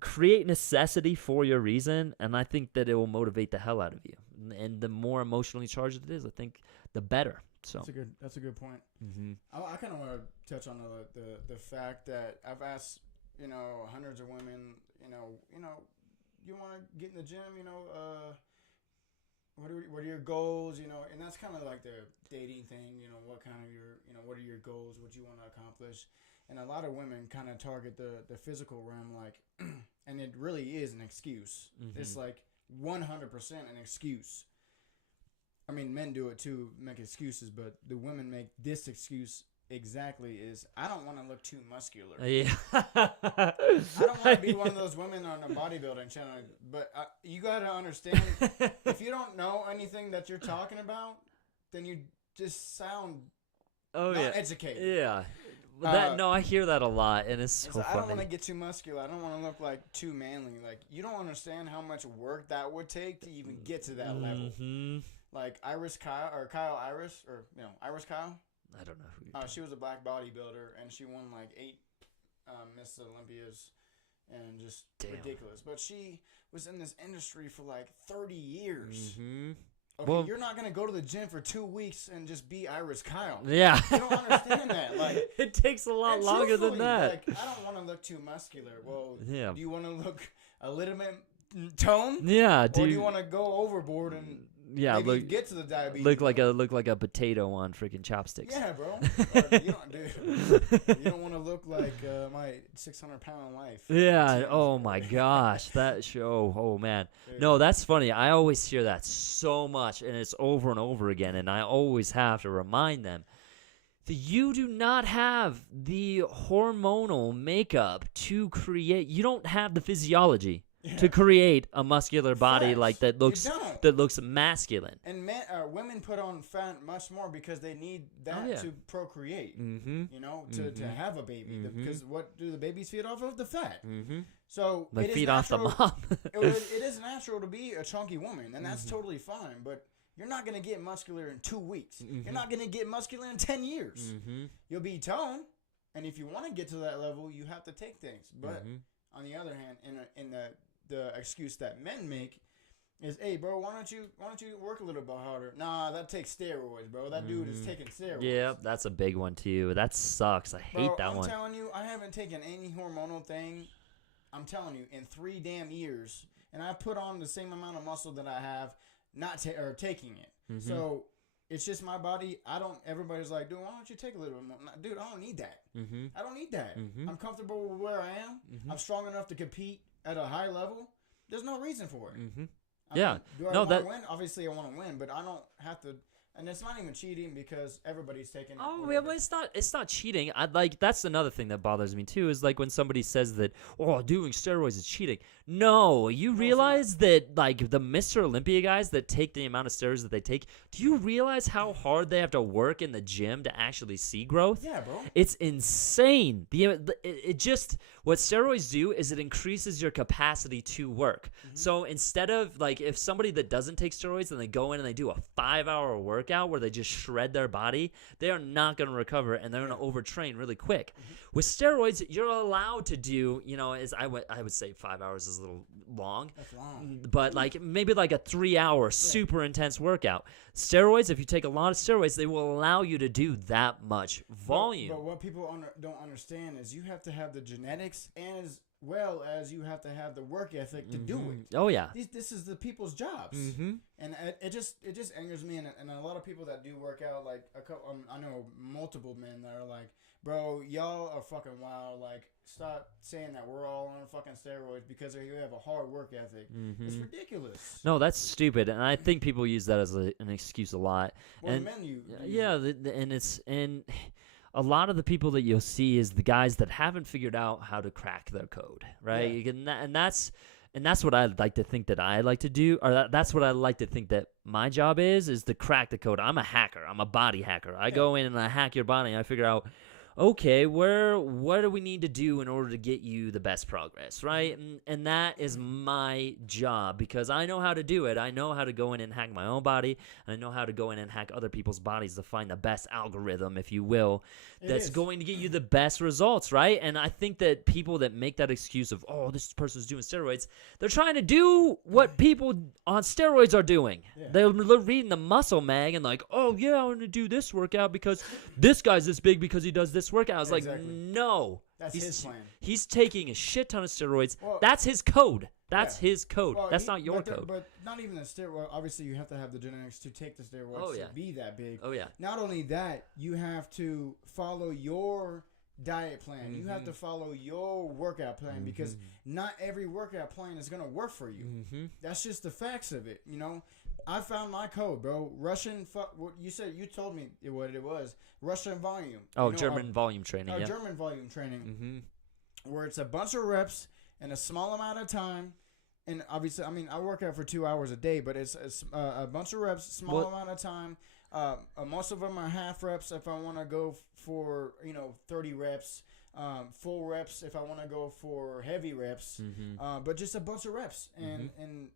create necessity for your reason, and I think that it will motivate the hell out of you. And the more emotionally charged it is, I think the better. So that's a good point. Mm-hmm. I kind of want to touch on the fact that I've asked hundreds of women, you want to get in the gym, what are your goals, and that's kind of like the dating thing, what kind of what are your goals, what you want to accomplish. And a lot of women kind of target the physical realm, like, and it really is an excuse. Mm-hmm. It's like 100% an excuse. I mean, men do it too, make excuses, but the women make this excuse exactly is, I don't want to look too muscular. Yeah. I don't want to be one of those women on a bodybuilding channel. But you got to understand, if you don't know anything that you're talking about, then you just sound not educated. Yeah. I hear that a lot, and it's so funny. I don't want to get too muscular. I don't want to look like too manly. Like, you don't understand how much work that would take to even get to that level. Like Iris Kyle, or Kyle Iris, or Iris Kyle. I don't know who you're she was a black bodybuilder, and she won like 8 Miss Olympias, and just ridiculous. But she was in this industry for like 30 years. Mm-hmm. Okay, well, you're not going to go to the gym for 2 weeks and just be Iris Kyle. Yeah. You don't understand that. Like, it takes a lot longer than that. Like, I don't want to look too muscular. Well, do you want to look a little bit toned? Yeah. Or do you want to go overboard and maybe get to the diabetes? Look like a potato on freaking chopsticks. Yeah, bro. You don't want to look like my 600-pound life. Yeah. Oh my gosh, that show. Oh man. No, that's funny. I always hear that so much, and it's over and over again, and I always have to remind them that you do not have the hormonal makeup to create. You don't have the physiology. Yeah. To create a muscular body like that looks masculine. And women put on fat much more because they need that to procreate. Mm-hmm. To have a baby. Mm-hmm. Because what do the babies feed off of? The fat. Mm-hmm. So they feed off the mom. it is natural to be a chunky woman, and that's totally fine. But you're not going to get muscular in 2 weeks. Mm-hmm. You're not going to get muscular in 10 years. Mm-hmm. You'll be toned, and if you want to get to that level, you have to take things. But on the other hand, in the excuse that men make is, hey, bro, why don't you work a little bit harder? Nah, that takes steroids, bro. That dude is taking steroids. Yeah, that's a big one too. That sucks. I hate that one. I'm telling you, I haven't taken any hormonal thing. I'm telling you, in 3 damn years, and I put on the same amount of muscle that I have taking it. Mm-hmm. So it's just my body. Everybody's like, dude, why don't you take a little bit more? Dude, I don't need that. Mm-hmm. I don't need that. Mm-hmm. I'm comfortable with where I am. Mm-hmm. I'm strong enough to compete at a high level. There's no reason for it. Mm-hmm. Do I want to win? Obviously, I want to win, but I don't have to. And it's not even cheating because everybody's taking. Oh, well, it's not cheating. That's another thing that bothers me too. Is like when somebody says that, doing steroids is cheating. No, you realize that like the Mr. Olympia guys that take the amount of steroids that they take. Do you realize how hard they have to work in the gym to actually see growth? Yeah, bro. It's insane. What steroids do is it increases your capacity to work. Mm-hmm. So instead of like if somebody that doesn't take steroids and they go in and they do a 5-hour workout workout where they just shred their body, they are not going to recover, and they're going to overtrain really quick. With steroids, you're allowed to do, as I would say 5 hours is a little long. That's long. But maybe like a 3-hour super intense workout. Steroids, if you take a lot of steroids, they will allow you to do that much volume. But what people don't understand is you have to have the genetics as well as you have to have the work ethic to do it. Oh yeah. This is the people's jobs, and it just angers me. And a lot of people that do work out, like I know multiple men that are like, bro, y'all are fucking wild. Like, stop saying that we're all on fucking steroids because you have a hard work ethic. It's ridiculous. No, that's stupid, and I think people use that as an excuse a lot. Well, and men and a lot of the people that you'll see is the guys that haven't figured out how to crack their code, right? Yeah. And that's what I like to think that I like to do, or that's what I like to think that my job is to crack the code. I'm a hacker. I'm a body hacker. I go in and I hack your body, and I figure out, okay, what do we need to do in order to get you the best progress, right? And that is my job because I know how to do it. I know how to go in and hack my own body, and I know how to go in and hack other people's bodies to find the best algorithm, if you will, that's going to get you the best results, right? And I think that people that make that excuse of, oh, this person's doing steroids, they're trying to do what people on steroids are doing. Yeah. They're reading the muscle mag and like, oh, yeah, I'm going to do this workout because this guy's this big because he does this workout. I was like, no. That's his plan. He's taking a shit ton of steroids. Well, that's his code. That's his code. Well, that's not your code. But not even the steroid. Obviously, you have to have the genetics to take the steroids to be that big. Oh, yeah. Not only that, you have to follow your diet plan. You have to follow your workout plan because not every workout plan is going to work for you. That's just the facts of it, I found my code, bro. You told me what it was. Russian volume. Oh, German volume training. Yeah. German volume training. Where it's a bunch of reps in a small amount of time. And obviously, I work out for 2 hours a day, but it's a bunch of reps, small amount of time. Most of them are half reps if I want to go for 30 reps. Full reps if I want to go for heavy reps, but just a bunch of reps and in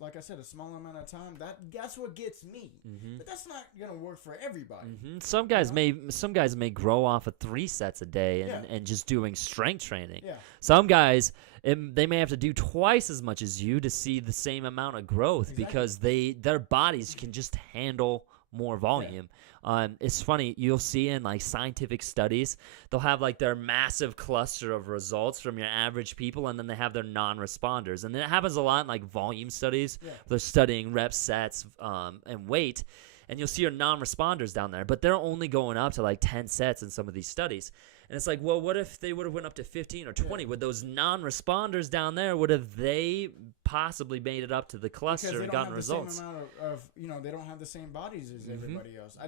like I said, a small amount of time. That's what gets me, but that's not gonna work for everybody. Some guys may grow off of 3 sets a day and just doing strength training. Some guys they may have to do twice as much as you to see the same amount of growth because their bodies can just handle more volume. It's funny, you'll see in like scientific studies, they'll have like their massive cluster of results from your average people, and then they have their non-responders, and it happens a lot in like volume studies. They're studying reps, sets, and weight, and you'll see your non-responders down there, but they're only going up to like 10 sets in some of these studies. And it's like, well, what if they would have went up to 15 or 20? Would those non-responders down there, would have they possibly made it up to the cluster and gotten results? Because they don't have the same amount of they don't have the same bodies as everybody else.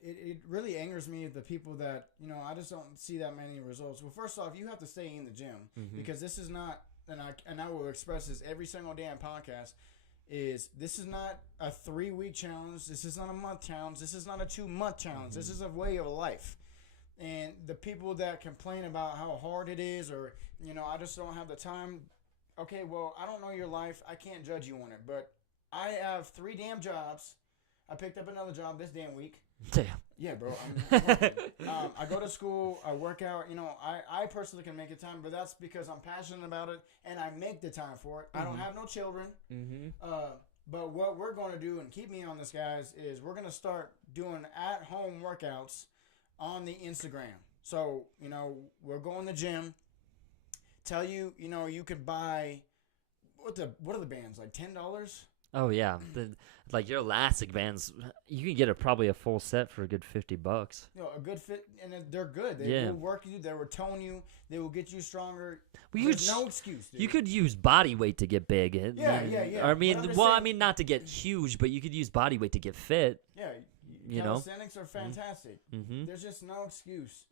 It really angers me at the people that, I just don't see that many results. Well, first off, you have to stay in the gym because this is not, and I will express this every single damn podcast, this is not a 3-week challenge. This is not a month challenge. This is not a 2-month challenge. This is a way of life. And the people that complain about how hard it is or, I just don't have the time. Okay, well, I don't know your life. I can't judge you on it. But I have 3 damn jobs. I picked up another job this damn week. Damn. Yeah, bro. I go to school. I work out. I personally can make the time, but that's because I'm passionate about it and I make the time for it. I don't have no children. But what we're going to do, and keep me on this, guys, is we're going to start doing at-home workouts on the Instagram. So, we'll go in the gym. Tell you, you could buy what are the bands, like $10? Oh yeah, like your elastic bands, you can get probably a full set for a good $50. A good fit, and they're good. They will work you. They will tone you. They will get you stronger. Well, there's no excuse, dude. You could use body weight to get big. Yeah. I mean, not to get huge, but you could use body weight to get fit. Yeah. Calisthenics are fantastic. There's just no excuse.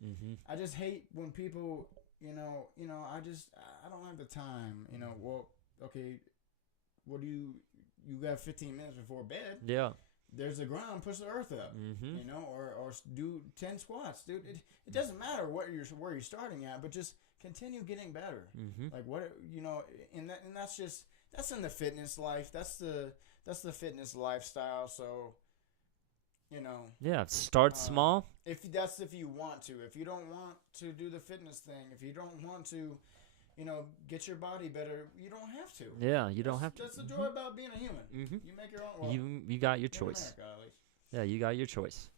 I just hate when people, I don't have the time. Well, okay, what do you got 15 minutes before bed? Yeah. There's the ground, push the earth up, or do 10 squats, dude. It doesn't matter where you're starting at, but just continue getting better. Like and that's in the fitness life. That's the fitness lifestyle. So You know, Yeah, start small. if you want to. If you don't want to do the fitness thing, if you don't want to, get your body better, you don't have to. Yeah, you don't have to. That's the joy about being a human. Mm-hmm. You make your own. Well, You got your in choice. America, at least. Yeah, you got your choice.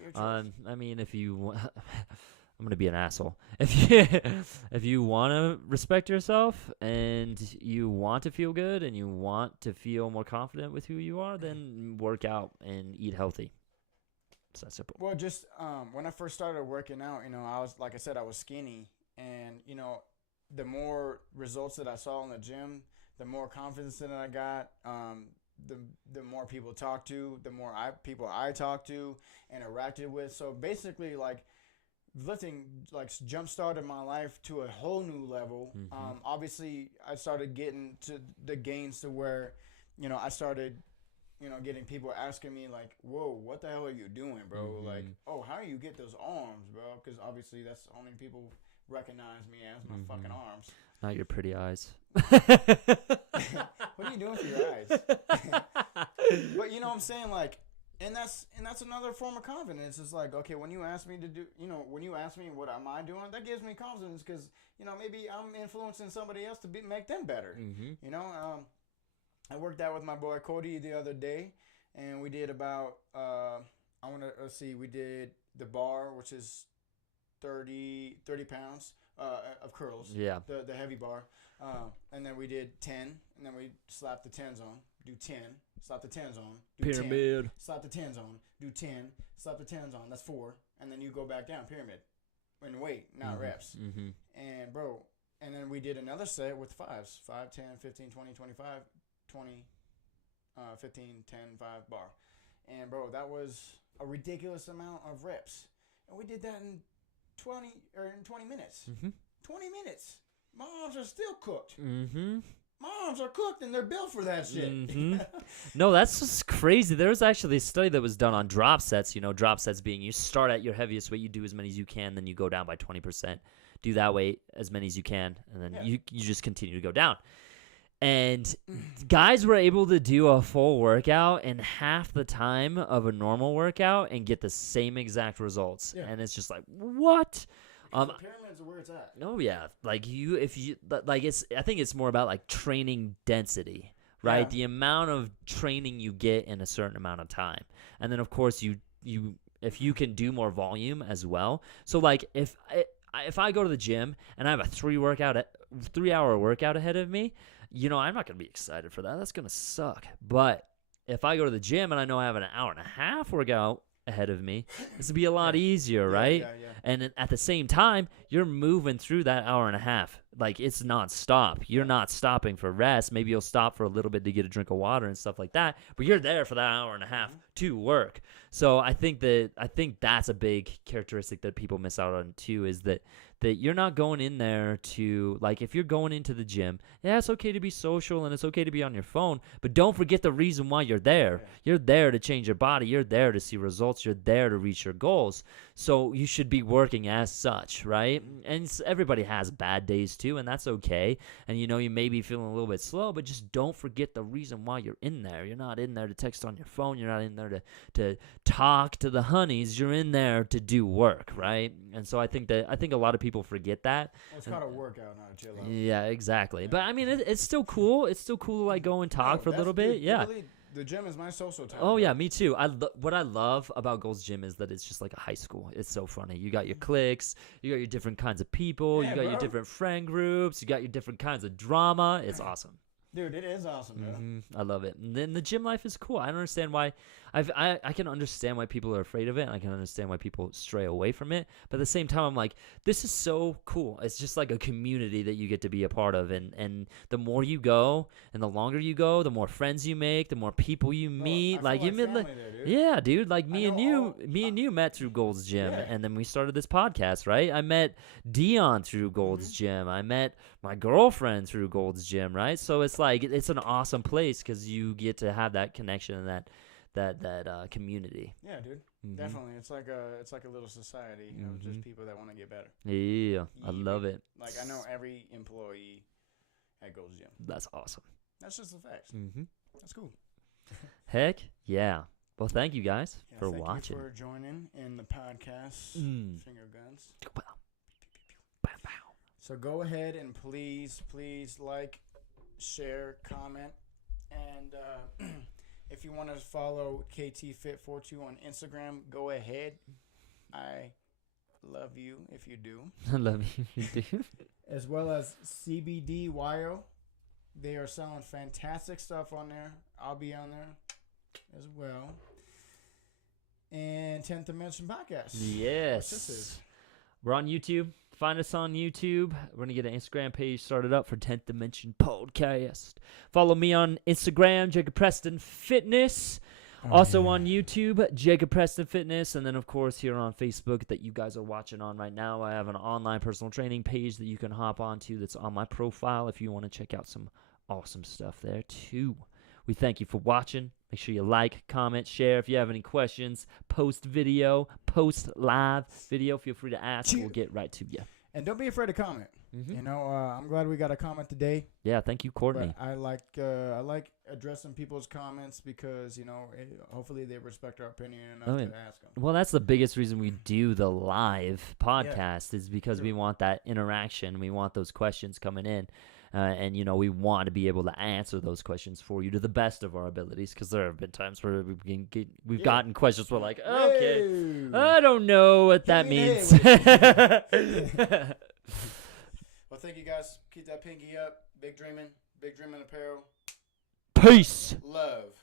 Your choice. I mean, if you, I'm gonna be an asshole. If you want to respect yourself and you want to feel good and you want to feel more confident with who you are, then work out and eat healthy. It's that simple. Well, just when I first started working out, I was, like I said, I was skinny, and the more results that I saw in the gym, the more confidence that I got. The more people talk to, the more people I talked to, interacted with. So basically, like, lifting jump started my life to a whole new level. Mm-hmm. Obviously, I started getting to the gains to where, I started, getting people asking me like, "Whoa, what the hell are you doing, bro?" Mm-hmm. Like, "Oh, how do you get those arms, bro?" Because obviously that's the only people recognize me as my fucking arms. Not your pretty eyes. What are you doing for your eyes? But you know what I'm saying, like, and that's another form of confidence. It's like, okay, when you ask me to do, when you ask me what am I doing, that gives me confidence because maybe I'm influencing somebody else to make them better. Mm-hmm. I worked out with my boy Cody the other day, and we did about we did the bar, which is 30 pounds of curls. Yeah. The heavy bar. And then we did 10, and then we slapped the 10s on. Do 10, slap the 10s on. Do Pyramid. 10, slap the 10s on. Do 10, slap the 10s on. That's 4. And then you go back down, pyramid. In weight, not reps. Mm-hmm. And, bro, and then we did another set with 5s. 5, 10, 15, 20, 25, 20, 15, 10, 5 bar. And, bro, that was a ridiculous amount of reps. And we did that in 20 minutes. Mm-hmm. 20 minutes. My arms are still cooked. Mm-hmm. My arms are cooked and they're built for that shit. Mm-hmm. No, that's just crazy. There was actually a study that was done on drop sets. Drop sets being you start at your heaviest weight, you do as many as you can, then you go down by 20%. Do that weight as many as you can, and then you just continue to go down. And guys were able to do a full workout in half the time of a normal workout and get the same exact results. Yeah. And it's just like, what? The pyramids are where it's at. Oh yeah, I think it's more about like training density, right? Yeah. The amount of training you get in a certain amount of time, and then of course if you can do more volume as well. So like if I go to the gym and I have a 3-hour workout ahead of me, I'm not gonna be excited for that. That's gonna suck. But if I go to the gym and I know I have an hour and a half workout ahead of me, this would be a lot easier, right? Yeah. And at the same time, you're moving through that hour and a half. Like, it's non-stop. You're not stopping for rest. Maybe you'll stop for a little bit to get a drink of water and stuff like that, but you're there for that hour and a half to work. So I think that's a big characteristic that people miss out on too, is that you're not going in there to, like, if you're going into the gym, yeah, it's okay to be social and it's okay to be on your phone, but don't forget the reason why you're there. Yeah. You're there to change your body. You're there to see results. You're there to reach your goals. So you should be working as such, right? And everybody has bad days too, and that's okay. And you may be feeling a little bit slow, but just don't forget the reason why you're in there. You're not in there to text on your phone. You're not in there to talk to the honeys. You're in there to do work, right? And so I think a lot of people forget that. Well, it's called a workout, not a chill out. Yeah, exactly. Yeah. But I mean, it's still cool. It's still cool to like go and talk for a little bit. Yeah. Really, the gym is my social time. Oh, yeah, me too. What I love about Gold's Gym is that it's just like a high school. It's so funny. You got your cliques. You got your different kinds of people. You got your different friend groups. You got your different kinds of drama. It's awesome. Dude, it is awesome, bro. Mm-hmm. I love it. And then the gym life is cool. I don't understand why. I can understand why people are afraid of it. And I can understand why people stray away from it. But at the same time, I'm like, this is so cool. It's just like a community that you get to be a part of. And the more you go and the longer you go, the more friends you make, the more people you meet. Yeah, dude. Like me and you met through Gold's Gym. Yeah. And then we started this podcast, right? I met Dion through Gold's Gym. I met my girlfriend through Gold's Gym, right? So it's like, it's an awesome place because you get to have that connection and that community. Yeah, dude. Mm-hmm. Definitely. It's like a little society, of just people that want to get better. Yeah, I love it. Like, I know every employee at Gold's Gym. That's awesome. That's just the facts. Mm-hmm. That's cool. Heck yeah. Well, thank you guys for thank watching. you for joining in the podcast. Finger guns. So go ahead and please like, share, comment, and if you want to follow KTFit42 on Instagram, go ahead. I love you if you do. I love you if you do. As well as CBDYO. They are selling fantastic stuff on there. I'll be on there as well. And 10th Dimension Podcast. Yes. Which this is. We're on YouTube. Find us on YouTube. We're going to get an Instagram page started up for 10th Dimension Podcast. Follow me on Instagram, Jacob Preston Fitness. Also on YouTube, Jacob Preston Fitness. And then, of course, here on Facebook that you guys are watching on right now, I have an online personal training page that you can hop onto that's on my profile if you want to check out some awesome stuff there, too. We thank you for watching. Make sure you like, comment, share. If you have any questions, post video, post live video, feel free to ask. We'll get right to you. And don't be afraid to comment. Mm-hmm. You know, I'm glad we got a comment today. Yeah, thank you, Courtney. But I like addressing people's comments because, you know, hopefully they respect our opinion enough to ask them. Well, that's the biggest reason we do the live podcast is because we want that interaction. We want those questions coming in. And, you know, we want to be able to answer those questions for you to the best of our abilities because there have been times where we've gotten questions where like, okay, I don't know what that means. Well, thank you guys. Keep that pinky up. Big dreaming apparel. Peace. Love.